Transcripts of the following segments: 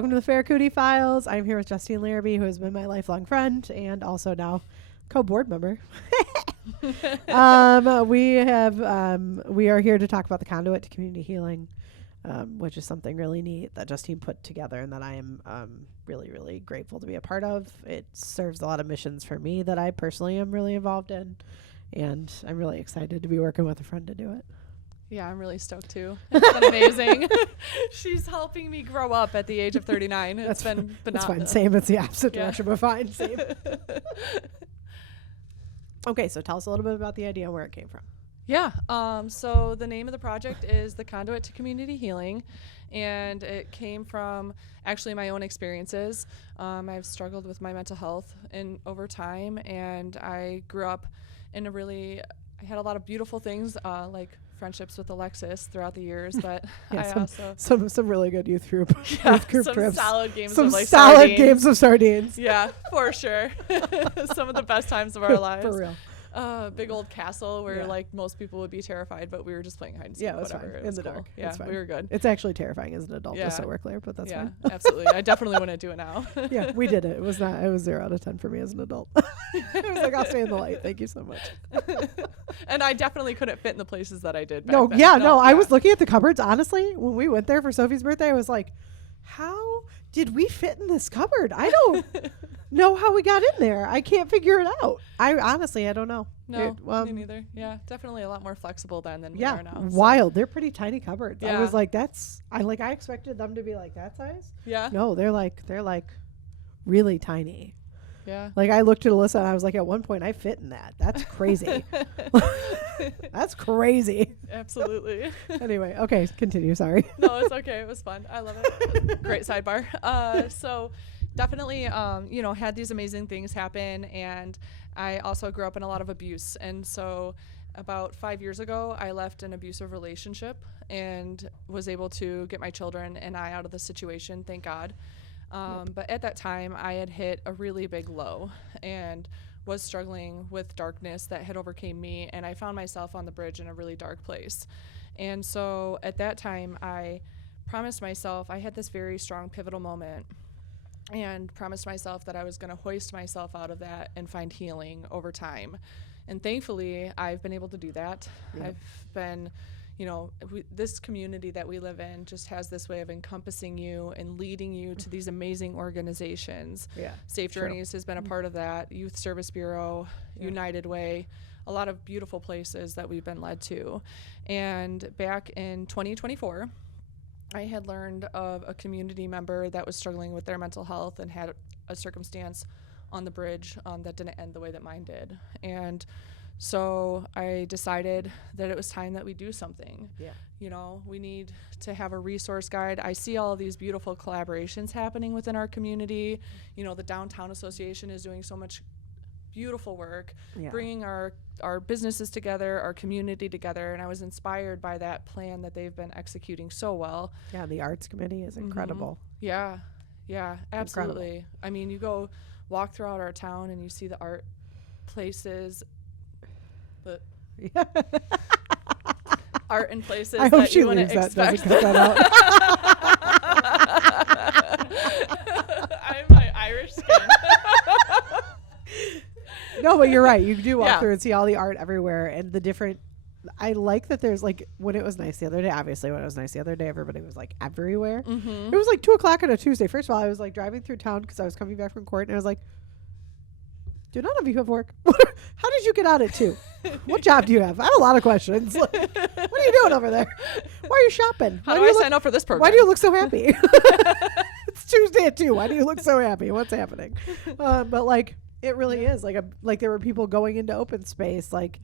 Welcome to the Ferracuti Files. I'm here with Justine Larabee, who has been my lifelong friend and also now co-board member. We are here to talk about the Conduit to Community Healing, which is something really neat that Justine put together and that I am really, really grateful to be a part of. It serves a lot of missions for me that I personally am really involved in, and I'm really excited to be working with a friend to do it. Yeah, I'm really stoked too. It's been amazing. She's helping me grow up at the age of 39. It's been phenomenal. That's fine. Same. It's the opposite direction, but fine. Same. Okay, so tell us a little bit about the idea and where it came from. Yeah. So the name of the project is the Conduit to Community Healing, and it came from actually my own experiences. I've struggled with my mental health over time, and I grew up in I had a lot of beautiful things like friendships with Alexis throughout the years, but yeah, some really good youth group some trips. Solid games some of like solid sardines. games of sardines. Yeah, for sure. Some of the best times of our lives. For real. Big old castle where like most people would be terrified, but we were just playing hide and seek. Yeah, it was whatever. fine. It in was the cool. dark. Yeah, we were good. It's actually terrifying as an adult, Yeah. just so we're clear, but that's fine. Absolutely. I definitely wouldn't do it now. Yeah, we did it. It was 0 out of 10 for me as an adult. I was like, I'll stay in the light. Thank you so much. And I definitely couldn't fit in the places that I did back No, then. yeah, no. I was looking at the cupboards, honestly, when we went there for Sophie's birthday. I was like, how did we fit in this cupboard? I don't know how we got in there. I can't figure it out. I don't know. No, me neither. Yeah, definitely a lot more flexible then than we are now. Wild. They're pretty tiny cupboards. Yeah. I was like, I expected them to be like that size. Yeah. No, they're like really tiny. Yeah. Like I looked at Alyssa and I was like, at one point I fit in that. That's crazy. That's crazy. Absolutely. Anyway, okay, continue. Sorry. No, it's okay. It was fun. I love it. Great sidebar. So definitely, had these amazing things happen, and I also grew up in a lot of abuse. And so about 5 years ago, I left an abusive relationship and was able to get my children and I out of the situation, thank God. But at that time, I had hit a really big low and was struggling with darkness that had overcame me, and I found myself on the bridge in a really dark place. And so at that time, I promised myself, I had this very strong pivotal moment and promised myself that I was going to hoist myself out of that and find healing over time. And thankfully, I've been able to do that. Yeah. I've been... this community that we live in just has this way of encompassing you and leading you to these amazing organizations. Yeah, Safe Journeys has been a part of that. Youth Service Bureau, United Way, a lot of beautiful places that we've been led to. And back in 2024, I had learned of a community member that was struggling with their mental health and had a circumstance on the bridge that didn't end the way that mine did. And so I decided that it was time that we do something. Yeah. We need to have a resource guide. I see all of these beautiful collaborations happening within our community. The Downtown Association is doing so much beautiful work, bringing our businesses together, our community together. And I was inspired by that plan that they've been executing so well. Yeah, the Arts Committee is incredible. Yeah, absolutely. Incredible. I mean, you go walk throughout our town and you see the art places, but art in places I hope that she you wouldn't leaves that, expect. doesn't cut that out. I'm my Irish skin. No, but you're right. You do walk through and see all the art everywhere and the different. I like that there's like when it was nice the other day. Obviously, when it was nice the other day, everybody was like everywhere. Mm-hmm. It was like 2:00 on a Tuesday. First of all, I was like driving through town because I was coming back from court, and I was like, "Do none of you have work? How did you get out at 2? What job do you have?" I have a lot of questions. Like, what are you doing over there? Why are you shopping? How do I sign up for this program? Why do you look so happy? It's Tuesday at 2. Why do you look so happy? What's happening? But like, it really is like there were people going into open space, like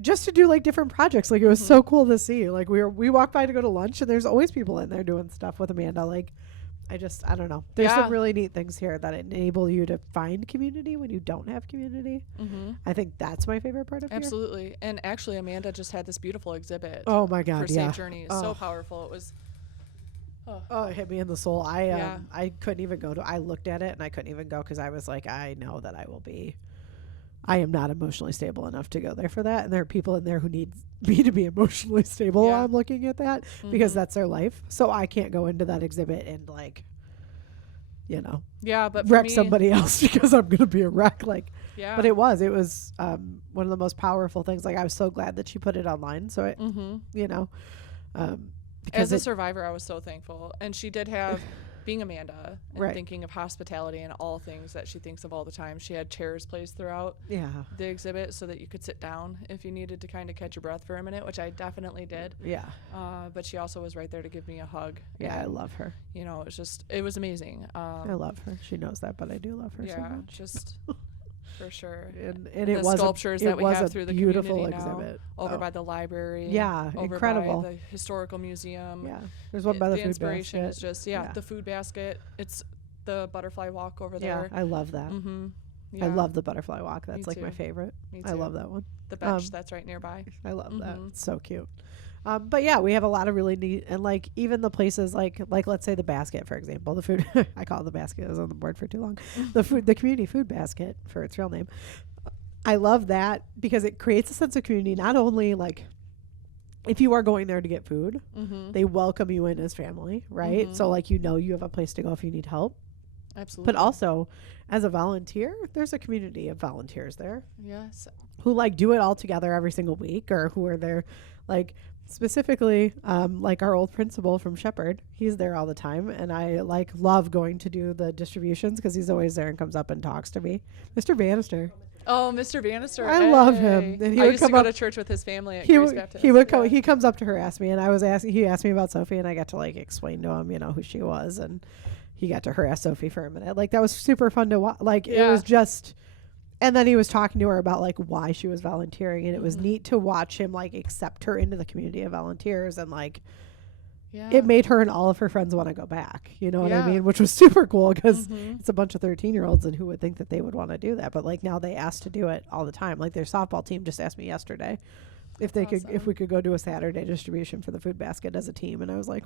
just to do like different projects. Like it was so cool to see. Like we walked by to go to lunch, and there's always people in there doing stuff with Amanda. Like I don't know. There's some really neat things here that enable you to find community when you don't have community. Mm-hmm. I think that's my favorite part of Absolutely. Here. And actually, Amanda just had this beautiful exhibit. Oh my God, for Safe Journeys. So powerful. It was. Oh, it hit me in the soul. I couldn't even go to. I looked at it and I couldn't even go because I was like, I know that I am not emotionally stable enough to go there for that. And there are people in there who need me to be emotionally stable while I'm looking at that because that's their life. So I can't go into that exhibit and like you know, Yeah, but for wreck me, somebody else because I'm going to be a wreck. Like, yeah. but it was one of the most powerful things. Like, I was so glad that she put it online. So it, you know, because as a survivor, I was so thankful. And she did have, being Amanda and Right. thinking of hospitality and all things that she thinks of all the time, she had chairs placed throughout yeah, the exhibit so that you could sit down if you needed to kind of catch your breath for a minute, which I definitely did. yeah, But she also was right there to give me a hug. yeah. I And, love her. you know, it was amazing. I love her. She knows that, but I do love her so Yeah, much. just for sure. And The it was sculptures it that we was have a through the beautiful community now, exhibit. over by the library. Yeah, over incredible. by the historical museum. Yeah, there's one by the food inspiration basket. is just the food basket. It's the butterfly walk over Yeah, there. I love that. Yeah. I love the butterfly walk. That's like my too. favorite. Me I too. love that one. The bench that's right nearby. I love that. It's so cute. But yeah, we have a lot of really neat, and like even the places like let's say the basket, for example, the food, I call it the basket. I was on the board for too long. The community food basket for its real name. I love that because it creates a sense of community. Not only like if you are going there to get food, they welcome you in as family, right? So like, you have a place to go if you need help. Absolutely. But also, as a volunteer, there's a community of volunteers there. Yes. Who like do it all together every single week, or who are there, like specifically, like our old principal from Shepherd. He's there all the time, and I like love going to do the distributions because he's always there and comes up and talks to me. Mr. Bannister. Oh, Mr. Bannister. I love him. And I used to go to church with his family at Grace Baptist. He would come. He comes up to her, ask me, and I was asking. He asked me about Sophie, and I got to like explain to him, who she was, and he got to harass Sophie for a minute. Like, that was super fun to watch. Like, it was just, and then he was talking to her about like why she was volunteering, and it was neat to watch him like accept her into the community of volunteers, and like, it made her and all of her friends want to go back. You know what I mean? Which was super cool because it's a bunch of 13-year-olds, and who would think that they would want to do that? But like, now they ask to do it all the time. Like, their softball team just asked me yesterday if they could, if we could go do a Saturday distribution for the food basket as a team, and I was like,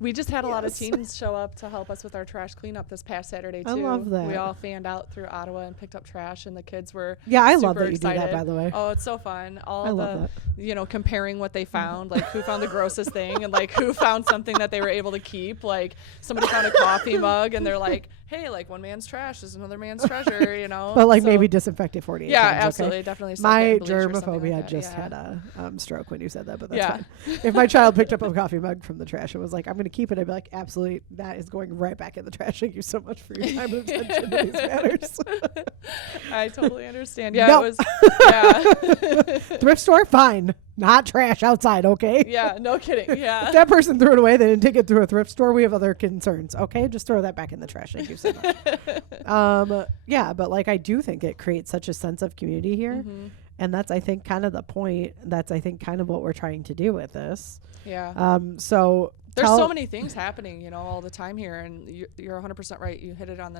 we just had a lot of teams show up to help us with our trash cleanup this past Saturday too. I love that. We all fanned out through Ottawa and picked up trash, and the kids were I super love that excited. you do that, by the way. Oh, it's so fun. I love that. Comparing what they found, like who found the grossest thing, and like who found something that they were able to keep. Like, somebody found a coffee mug, and they're like, hey, like, one man's trash is another man's treasure, But like, maybe disinfect it 48 yeah, times. absolutely, okay? definitely. My germophobia just had a stroke when you said that, but that's Yeah. fine. If my child picked up a coffee mug from the trash and was like, I'm going to keep it, I'd be like, absolutely, that is going right back in the trash. Thank you so much for your time and attention to these matters. I totally understand. Yeah, No. it was. Yeah. Thrift store, fine. Not trash outside, okay? Yeah, no kidding. Yeah. If that person threw it away, they didn't take it through a thrift store, we have other concerns, okay? Just throw that back in the trash. Thank you so much. Yeah, but like, I do think it creates such a sense of community here. And that's, I think, kind of the point. That's, I think, kind of what we're trying to do with this. Yeah. So there's so many things happening, all the time here, and you're 100% right. You hit it on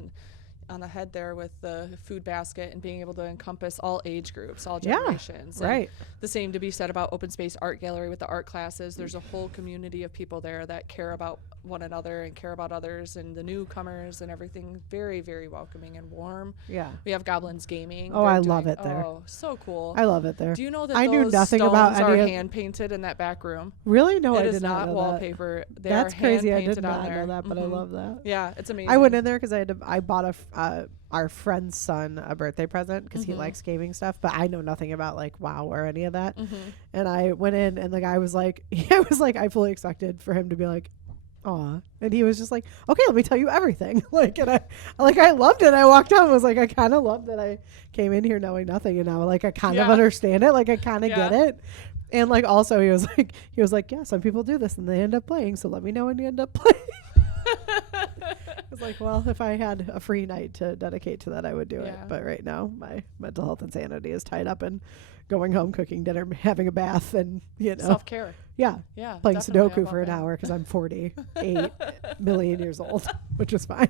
the head there with the food basket and being able to encompass all age groups, all generations. Yeah, right. And the same to be said about Open Space Art Gallery with the art classes. There's a whole community of people there that care about one another and care about others and the newcomers and everything. Very, very welcoming and warm. Yeah. We have Goblins Gaming. Oh, I love it there. Oh, so cool. I love it there. Do you know that I those knew nothing stones about are any of hand painted in that back room? Really? No, I It did is not not know wallpaper. They That's are crazy. I hand did painted not on there. know that, but I love that. Yeah, it's amazing. I went in there because I bought our friend's son a birthday present because he likes gaming stuff, but I know nothing about like WoW or any of that. And I went in, and the guy was like, I fully expected for him to be like, aw, and he was just like, okay, let me tell you everything. Like, and I loved it. I walked out and was like, I kind of love that I came in here knowing nothing, and now like I kind of understand it, like I kind of get it. And like, also he was like, yeah, some people do this and they end up playing, so let me know when you end up playing. I was like, well, if I had a free night to dedicate to that, I would do it. But right now, my mental health and sanity is tied up in going home, cooking dinner, having a bath, and self-care. Yeah, Yeah, playing definitely. Sudoku for an hour because I'm 48 million years old, which is fine.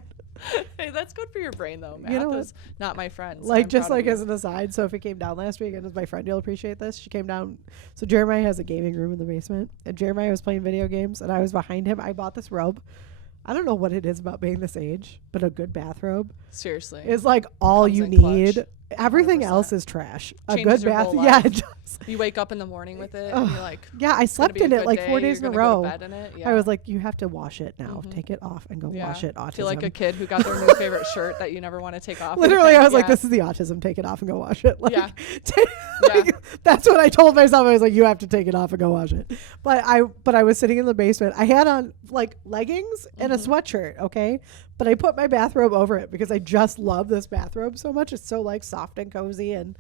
Hey, that's good for your brain though. Math You know is not my friend. So Like, I'm just proud like of as an aside, Sophie came down last week, and as my friend, you'll appreciate this. She came down. So Jeremiah has a gaming room in the basement, and Jeremiah was playing video games, and I was behind him. I bought this robe. I don't know what it is about being this age, but a good bathrobe seriously is like all Comes you in clutch. need everything 100%. else is trash. A Changes good your bath. whole Yeah, life. it does. You wake up in the morning with it, and you're like, Yeah, I "It's gonna slept be a in it good like 4 day, days in you're a gonna go row. to bed in it." I Yeah. was like, you have to wash it now. Mhm. Take it off and go Yeah. wash it. Autism. I feel like a kid who got their new favorite shirt that you never want to take off. Literally, I was like, Yeah. this is the autism. Take it off and go wash it. Like, Yeah. like, that's what I told myself. I was like, you have to take it off and go wash it. But I was sitting in the basement. I had on like leggings and a sweatshirt. Okay. But I put my bathrobe over it because I just love this bathrobe so much. It's so like soft and cozy and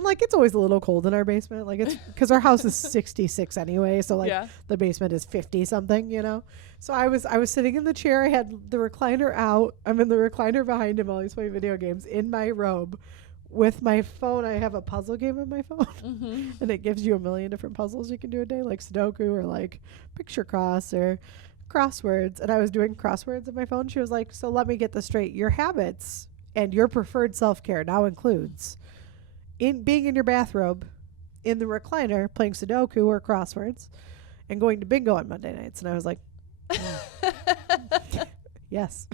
like it's always a little cold in our basement. Like it's because our house is 66 anyway. So like the basement is 50 something, you know? So I was sitting in the chair. I had the recliner out. I'm in the recliner behind him while he's playing video games in my robe with my phone. I have a puzzle game on my phone and it gives you a million different puzzles you can do a day, like Sudoku or like picture cross or crosswords. And I was doing crosswords on my phone. She was like, so let me get this straight. Your habits and your preferred self-care now includes in being in your bathrobe, in the recliner, playing Sudoku or crosswords, and going to bingo on Monday nights. And I was like, yes,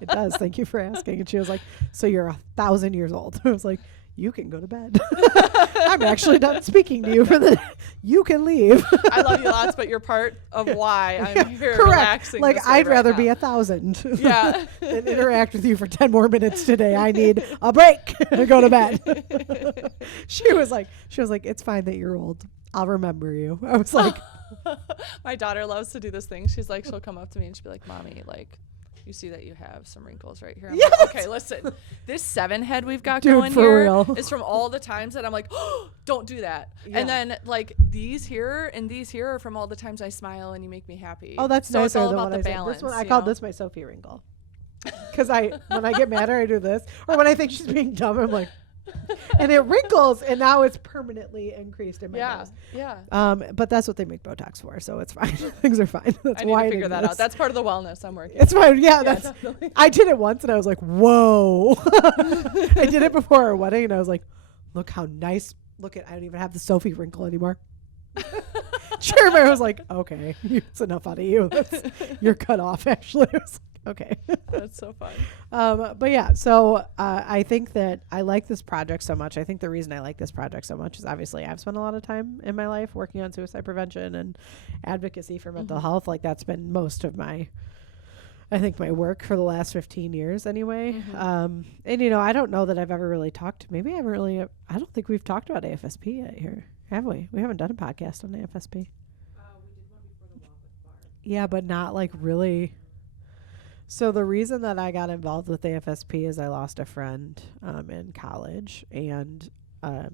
it does. Thank you for asking. And she was like, so you're 1,000 years old. I was like, you can go to bed. I'm actually done speaking to you for the you can leave. I love you lots, but you're part of why I'm here Correct. relaxing. Like this way I'd right rather now. be 1,000 Yeah. than interact with you for 10 more minutes today. I need a break and go to bed. She was like, it's fine that you're old. I'll remember you. I was like, my daughter loves to do this thing. She's like, she'll come up to me and she'll be like, Mommy, like, you see that you have some wrinkles right here. I'm Yes. like, okay, listen, this 7 head we've got Dude, going for here real. is from all the times that I'm like, oh, don't do that. Yeah. And then like these here and these here are from all the times I smile and you make me happy. oh, that's so nicer it's all than about what the I balance. said. This one, I you called know? this my Sophie wrinkle. Because when I get mad or I do this, or when I think she's being dumb, I'm like, and it wrinkles, and now it's permanently increased in my nose. Yeah. But that's what they make Botox for, so it's fine. Things are fine. That's I need why to it figure that out. exists. That's part of the wellness I'm working. It's fine. Yeah, Yeah, that's. definitely. I did it once, and I was like, "Whoa!" I did it before our wedding, and I was like, "Look how nice! Look at I don't even have the Sophie wrinkle anymore." Chairman was like, "Okay, it's enough out of you. You're cut off." Actually, I was like, okay. That's so fun. But yeah, so I think that I like this project so much. I think the reason I like this project so much is obviously I've spent a lot of time in my life working on suicide prevention and advocacy for mental health. Like that's been most of my, I think, my work for the last 15 years anyway. And, you know, I don't know that I've ever really talked. Maybe I haven't really, I don't think we've talked about AFSP yet here, have we? We haven't done a podcast on AFSP. We did one before the law with Barb. Yeah, but not like really. So the reason that I got involved with AFSP is I lost a friend in college, and I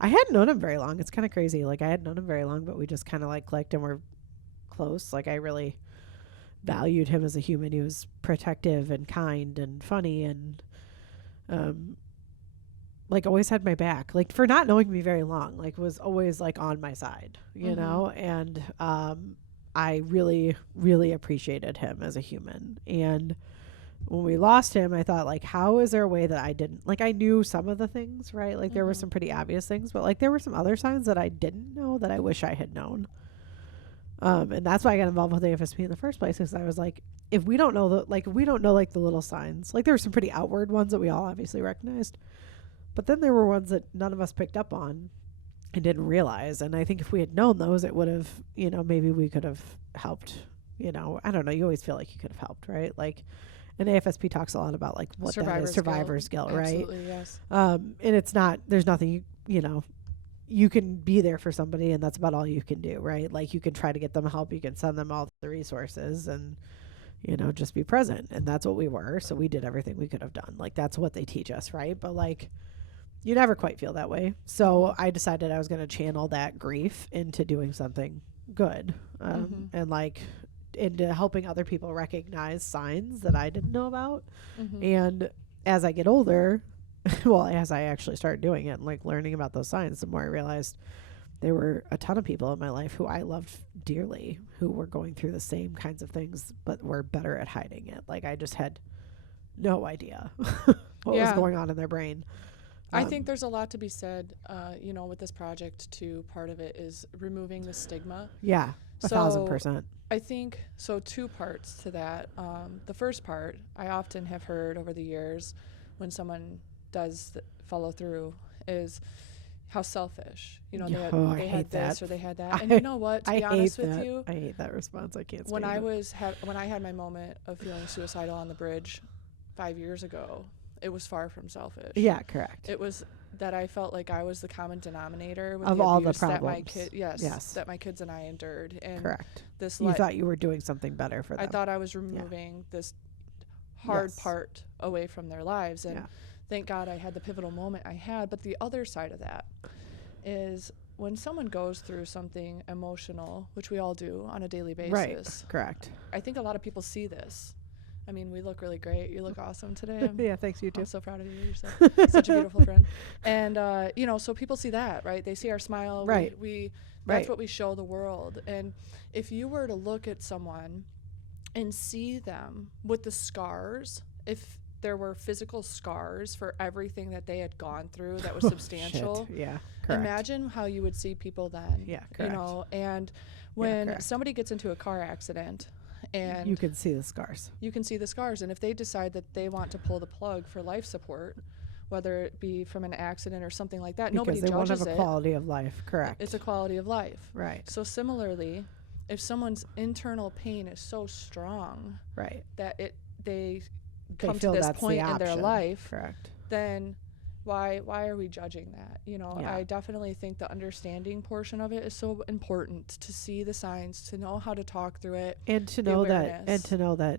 hadn't known him very long. It's kind of crazy. Like I hadn't known him very long, but we just kind of like clicked and were close. Like I really valued him as a human. He was protective and kind and funny and like always had my back. Like for not knowing me very long, like was always like on my side, you know? And I really, really appreciated him as a human. And when we lost him, I thought, like, how is there a way that I didn't, like, I knew some of the things, right? Like, there were some pretty obvious things, but, like, there were some other signs that I didn't know that I wish I had known. And that's why I got involved with AFSP in the first place, because I was like, if we don't know, if we don't know, like, the little signs, like, there were some pretty outward ones that we all obviously recognized. But then there were ones that none of us picked up on and didn't realize. And I think if we had known those, it would have, you know, maybe we could have helped, you know, I don't know. You always feel like you could have helped, right? Like, and AFSP talks a lot about like what that is, survivor's guilt, right? Absolutely, yes. And it's not, there's nothing, you know, you can be there for somebody and that's about all you can do, right? Like you can try to get them help. You can send them all the resources and, you know, just be present. And that's what we were. So we did everything we could have done. Like that's what they teach us, right? But like, you never quite feel that way. So I decided I was going to channel that grief into doing something good. And like into helping other people recognize signs that I didn't know about. And as I get older, well, as I actually started doing it and like learning about those signs, the more I realized there were a ton of people in my life who I loved dearly who were going through the same kinds of things, but were better at hiding it. Like I just had no idea what was going on in their brain. I think there's a lot to be said, you know, with this project too. Part of it is removing the stigma. Yeah, 1,000%. I think, so 2 parts to that. The first part, I often have heard over the years when someone does follow through is how selfish. You know, I they hate had this that. or they had that. And you know what? To I be honest hate with that. you, I hate that response. I can't when stand when I had my moment of feeling suicidal on the bridge 5 years ago, it was far from selfish. it. Yeah, correct. It was that I felt like I was the common denominator with Of the all the abuse that my problems. yes, that my kids and I endured. And Correct. this You thought you were doing something better for them. I thought I was removing this hard Yes. part away from their lives, and Yeah. thank God I had the pivotal moment I had. But the other side of that is when someone goes through something emotional, which we all do on a daily basis. Right. Correct. I think a lot of people see this. I mean, we look really great. You look awesome today. Yeah, thanks, you too. I'm so proud of you. You're such a beautiful friend. And, you know, so people see that, right? They see our smile. Right. That's what we show the world. And if you were to look at someone and see them with the scars, if there were physical scars for everything that they had gone through that was substantial, Shit. Yeah, correct. imagine how you would see people then. Yeah, You correct. know, and when correct. somebody gets into a car accident and You can see the scars. you can see the scars, and if they decide that they want to pull the plug for life support, whether it be from an accident or something like that, nobody Because they won't judges have a it. quality of life. Correct. It's a quality of life. Right. So similarly, if someone's internal pain is so strong Right. that they They come to feel this that's the point in their option. life, Correct. then why are we judging that? You know, Yeah. I definitely think the understanding portion of it is so important, to see the signs, to know how to talk through it. And to the know awareness.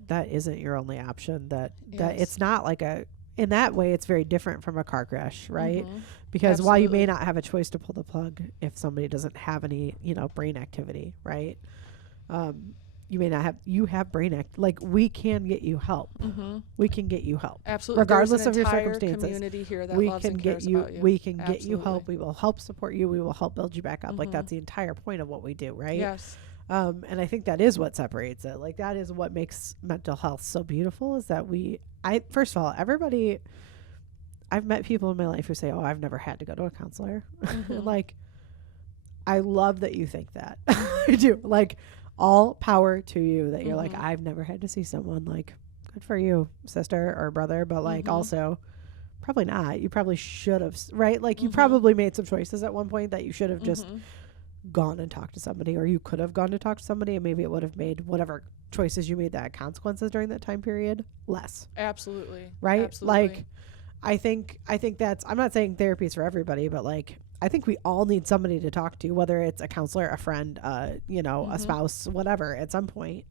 that isn't your only option. That Yes. it's not like in that way it's very different from a car crash, right? Mhm. Because while you may Absolutely. not have a choice to pull the plug if somebody doesn't have any, brain activity, right? You may not have, you have brain like we can get you help. Mhm. We can get you help. Absolutely. Regardless There's of an your entire circumstances. community here that We loves can and get cares you, about you. we can get you help. Absolutely. We will help support you. We will help build you back up. Like that's Mhm. the entire point of what we do, right? Yes. And I think that is what separates it. Like that is what makes mental health so beautiful, is that first of all, I've met people in my life who say, "Oh, I've never had to go to a counselor." Mhm. Like, I love that you think that. I do. Like, all power to you that you're like, Mhm. I've never had to see someone. Like, good for you, sister or brother. But like, Mhm. also, probably not. You probably should have, right? Like, you Mhm. probably made some choices at one point that you should have just Mhm. gone and talked to somebody, or you could have gone to talk to somebody, and maybe it would have made whatever choices you made that had consequences during that time period less. Absolutely. Right? Absolutely. Like, I think that's, I'm not saying therapy is for everybody, but like, I think we all need somebody to talk to, whether it's a counselor, a friend, a Mhm. spouse, whatever. At some point,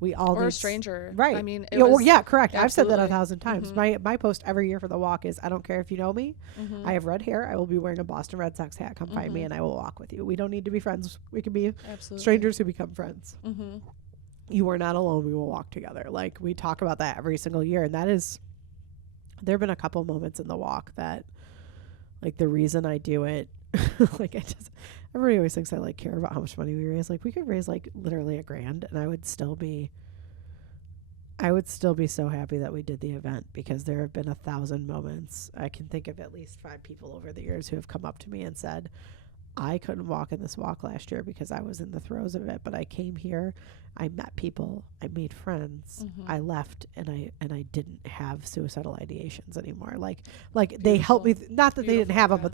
we all or need a stranger. right? I mean, Yeah, well, yeah, correct. I've said that absolutely. 1,000 times. Mhm. My post every year for the walk is, I don't care if you know me. Mhm. I have red hair. I will be wearing a Boston Red Sox hat. Come find me, Mhm. and I will walk with you. We don't need to be friends. We can be Absolutely. strangers who become friends. Mhm. You are not alone. We will walk together. Like, we talk about that every single year, and that is. There have been a couple moments in the walk that, like, the reason I do it, like, everybody always thinks I like care about how much money we raise. Like, we could raise like literally $1,000, and I would still be so happy that we did the event, because there have been 1,000 moments. I can think of at least 5 people over the years who have come up to me and said, I couldn't walk in this walk last year because I was in the throes of it, but I came here, I met people, I made friends, Mhm. I left, and I didn't have suicidal ideations anymore. Like they helped me. Not that they didn't Beautiful, have them, yeah. but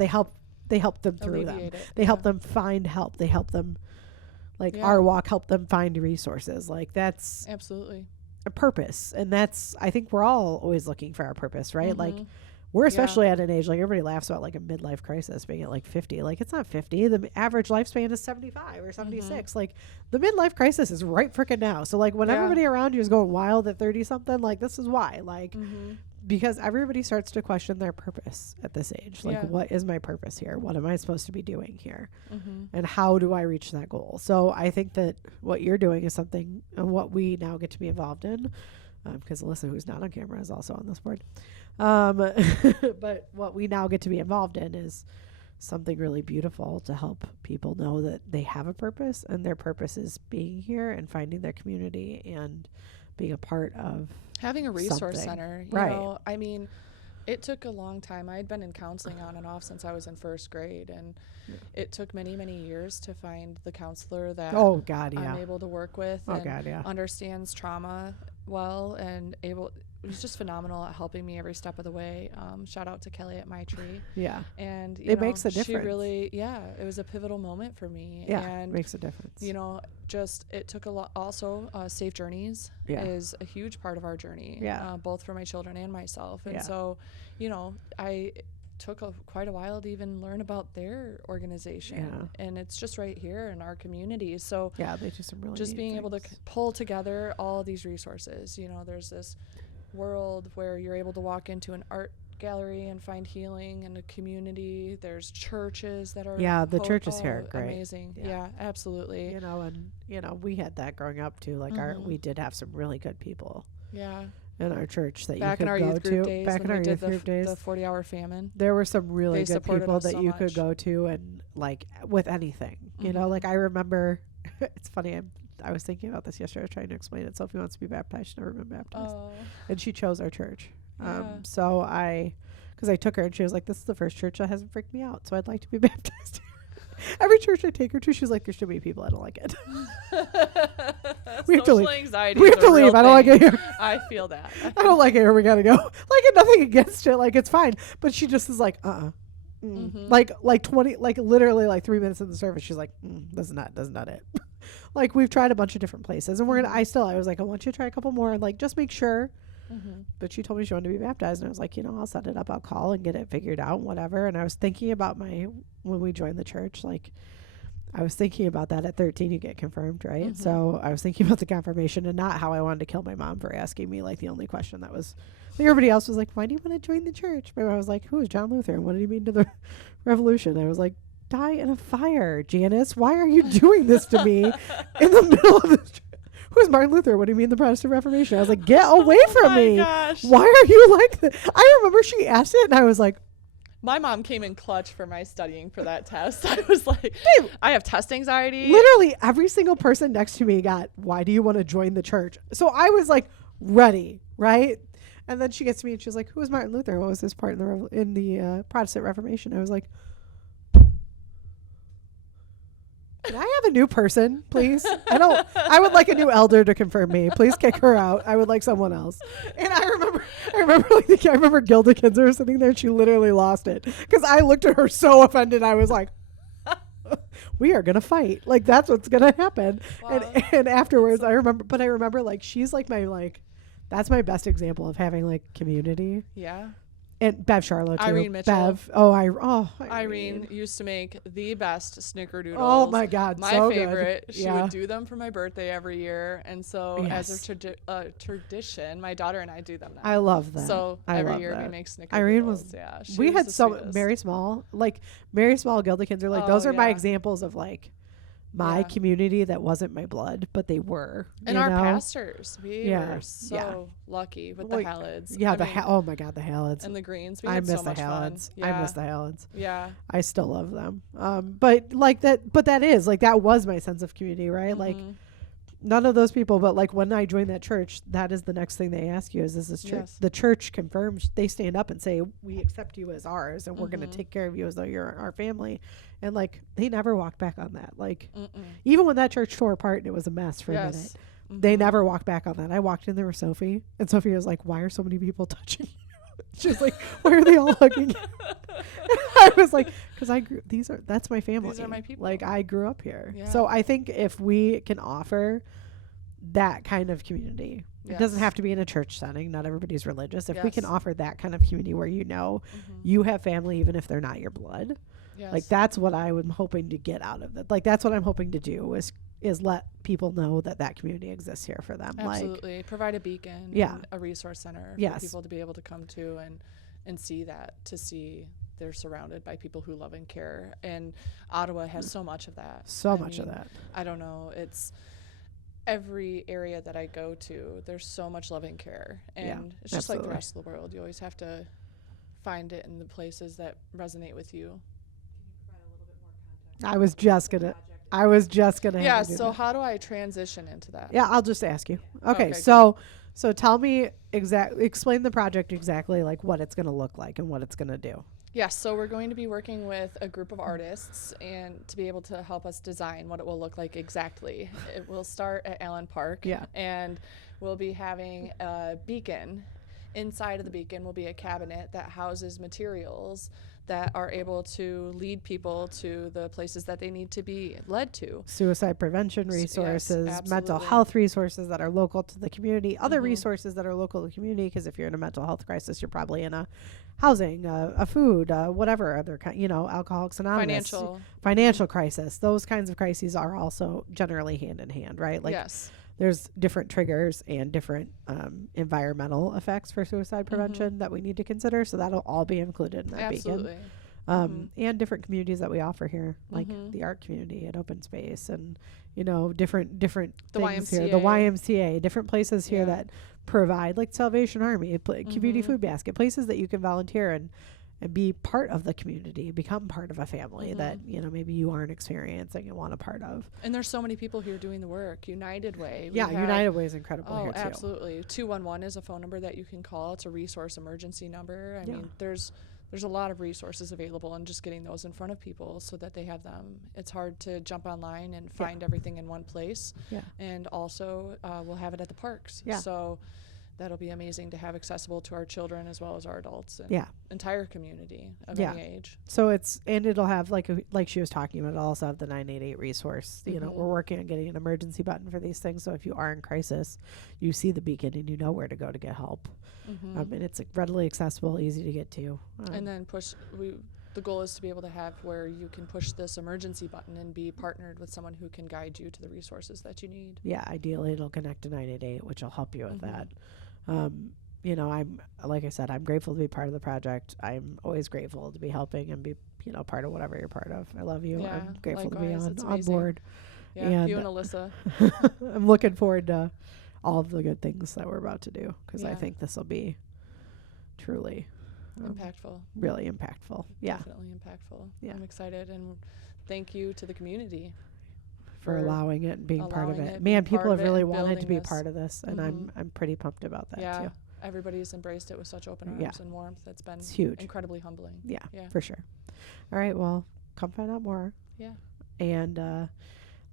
they helped them through them. Alleviate it. They Yeah. helped them find help. They helped them, like, Yeah. our walk helped them find resources. Like, that's Absolutely. a purpose, and that's, I think we're all always looking for our purpose, right? Like, Mhm. we're Yeah. especially at an age, like, everybody laughs about like a midlife crisis being at like 50. Like, it's not 50. The average lifespan is 75 or 76. Like, the midlife crisis is right freaking now. So like, when Yeah. everybody around you is going wild at 30 something, like, this is why. Like, Mhm. because everybody starts to question their purpose at this age. Like, Yeah. what is my purpose here? What am I supposed to be doing here? Mhm. And how do I reach that goal? So I think that what you're doing is something, and what we now get to be involved in, because Alyssa, who's not on camera, is also on this board. But what we now get to be involved in is something really beautiful to help people know that they have a purpose, and their purpose is being here and finding their community and being a part of Having a resource something. center, you Right. know, I mean, it took a long time. I had been in counseling on and off since I was in first grade, and it took many, many years to find the counselor that Oh God, yeah. I'm able to work with Oh and God, yeah. understands trauma well and able was just phenomenal at helping me every step of the way. Shout out to Kelly at My Tree. Yeah. And It makes a difference. She really, it was a pivotal moment for me. Yeah, and makes a difference. Just it took a lot. Also, safe journeys is a huge part of our journey. Yeah. Both for my children and myself. And Yeah. so, I took quite a while to even learn about their organization, and it's just right here in our community. So yeah, they do some really just neat being able to things. pull together all these resources. There's this world where you're able to walk into an art gallery and find healing in a community. There's churches that are the churches here are great. Amazing. Yeah, absolutely. And we had that growing up too. Like we did have some really good people. Yeah. In our church that Back you in could our go youth to. group days, Back in when our we youth did group days, the 40-hour famine. there were some really They good supported people us that so you could much. go to, and like with anything, like I remember. It's funny. I was thinking about this yesterday. I was trying to explain it. Sophie wants to be baptized. She's never been baptized, and she chose our church. So because I took her and she was like, "This is the first church that hasn't freaked me out, so I'd like to be baptized." Every church I take her to, she's like, "There's too many people. I don't like it." We have to leave. Anxiety. We have to leave. I don't like it here. I feel that. I don't like it here. We gotta go. Like, nothing against it. Like, it's fine. But she just is like, like 20, like literally like 3 minutes in the service, she's like, that's not it. Like, we've tried a bunch of different places, and I was like, I want you to try a couple more, and like, just make sure. But she told me she wanted to be baptized, and I was like, I'll set it up. I'll call and get it figured out, whatever. And I was thinking about when we joined the church, like, I was thinking about that at 13, you get confirmed, right? So I was thinking about the confirmation and not how I wanted to kill my mom for asking me, like, the only question that was, like, everybody else was like, why do you want to join the church? My mom was like, who is John Luther? And what did he mean to the revolution? I was like, die in a fire, Janice. Why are you doing this to me in the middle of this? Who's Martin Luther? What do you mean the Protestant Reformation? I was like, get away from me. Gosh. Why are you like that? I remember she asked it, and I was like, my mom came in clutch for my studying for that test. I was like, I have test anxiety. Literally every single person next to me got, why do you want to join the church? So I was like, ready, right? And then she gets to me and she's like, who was Martin Luther? What was his part in the Protestant Reformation? I was like, can I have a new person, please? I would like a new elder to confirm me. Please kick her out. I would like someone else. And I remember Gilda Kinzer sitting there, and she literally lost it because I looked at her so offended. I was like, we are going to fight. Like, that's what's going to happen. Wow. And afterwards, I remember like, she's like that's my best example of having like community. Yeah. And Bev Charlotte too. Irene Mitchell. Irene used to make the best snickerdoodles. Oh my God, my so favorite. Good. She would do them for my birthday every year, and so as a tradition, my daughter and I do them now. I love that. So every year we make snickerdoodles. Irene was. Yeah, we had Mary Small, Gilda Kinzer, like those are my examples of like my community that wasn't my blood, but they were. And our pastors, we were so lucky with the Hallids. Yeah, oh my God, the Hallids. And the Greens. I miss the Hallids. I miss the Hallids. Yeah. I still love them. But like that, that is like, that was my sense of community, right? Like, none of those people, but like when I joined that church, that is the next thing they ask you is this church? Yes. The church confirms, they stand up and say, we accept you as ours, and we're going to take care of you as though you're our family. And like, they never walked back on that. Like, even when that church tore apart and it was a mess for a minute, they never walked back on that. I walked in there with Sophie, and Sophie was like, why are so many people touching you? She was like, why are they all hugging you? I was like, because that's my family. These are my people. Like, I grew up here. Yeah. So I think if we can offer that kind of community, it doesn't have to be in a church setting. Not everybody's religious. If we can offer that kind of community where you have family, even if they're not your blood, like, that's what I'm hoping to get out of it. Like, that's what I'm hoping to do is let people know that community exists here for them. Absolutely. Like, provide a beacon, and a resource center for people to be able to come to and see that, to see they're surrounded by people who love and care. And Ottawa has so much of that. I don't know. It's every area that I go to, there's so much love and care. And it's just like the rest of the world. You always have to find it in the places that resonate with you. I was just gonna. Yeah. So how do I transition into that? Yeah, I'll just ask you. Okay. So tell me explain the project exactly, like what it's gonna look like and what it's gonna do. Yes. So we're going to be working with a group of artists and to be able to help us design what it will look like exactly. It will start at Allen Park. Yeah. And we'll be having a beacon inside of the beacon will be a cabinet that houses materials that are able to lead people to the places that they need to be led to. Suicide prevention Yes, resources, mental absolutely. health resources that are local to the community, other Mhm. resources that are local to the community, because if you're in a mental health crisis, you're probably in a housing, a food, whatever other kind, Alcoholics Anonymous, financial crisis. Those kinds of crises are also generally hand in hand, right? Like Yes. there's different triggers and different environmental effects for suicide prevention Mhm. that we need to consider. So that'll all be included in that beacon. Absolutely. And different communities that we offer here, like Mhm. the art community at Open Space, and different The things here. The YMCA, different places here Yeah. that provide, like Salvation Army, community Mhm. food basket, places that you can volunteer and be part of the community, become part of a family that maybe you aren't experiencing and want a part of. And there's so many people here doing the work. United Way. we Yeah, have- United Way is incredible Oh, here too. absolutely. 211 is a phone number that you can call. It's a resource emergency number. I Yeah. mean, there's a lot of resources available, and just getting those in front of people so that they have them. It's hard to jump online and find everything in one place. Yeah. And also, we'll have it at the parks. Yeah. So that'll be amazing to have accessible to our children as well as our adults and Yeah. entire community of Yeah. any age. So it'll have like she was talking about, it'll also have the 988 resource. Mhm. We're working on getting an emergency button for these things. So if you are in crisis, you see the beacon and you know where to go to get help. Mhm. And it's readily accessible, easy to get to. And then the goal is to be able to have where you can push this emergency button and be partnered with someone who can guide you to the resources that you need. yeah, ideally it'll connect to 988, which will help you with Mhm. that. I'm like I said, I'm grateful to be part of the project. I'm always grateful to be helping and be part of whatever you're part of. I love you. Yeah, I'm grateful likewise. to It's be on amazing. board. Yeah, And you and Alyssa. I'm looking forward to all of the good things that we're about to do, because I Yeah. think this will be truly Impactful. really impactful. Yeah, Definitely impactful. Yeah. I'm excited, and thank you to the community. for allowing it and being part of allowing it. it, Man, being part people of have it, really and wanted to building be this. part of this, and I'm pretty pumped about that Yeah, too. everybody's embraced it with such open arms Yeah. and warmth. That's been It's huge. incredibly humbling. Yeah, Yeah. for sure. All right, well, come find out more. Yeah. And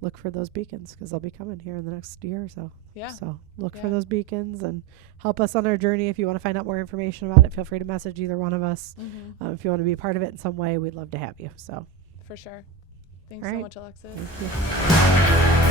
look for those beacons, because they'll be coming here in the next year or so. Yeah. So look for Yeah. those beacons and help us on our journey. If you want to find out more information about it, feel free to message either one of us. Mm-hmm. If you want to be a part of it in some way, we'd love to have you. So For sure. Thanks All so right. much, Alexis. thank you.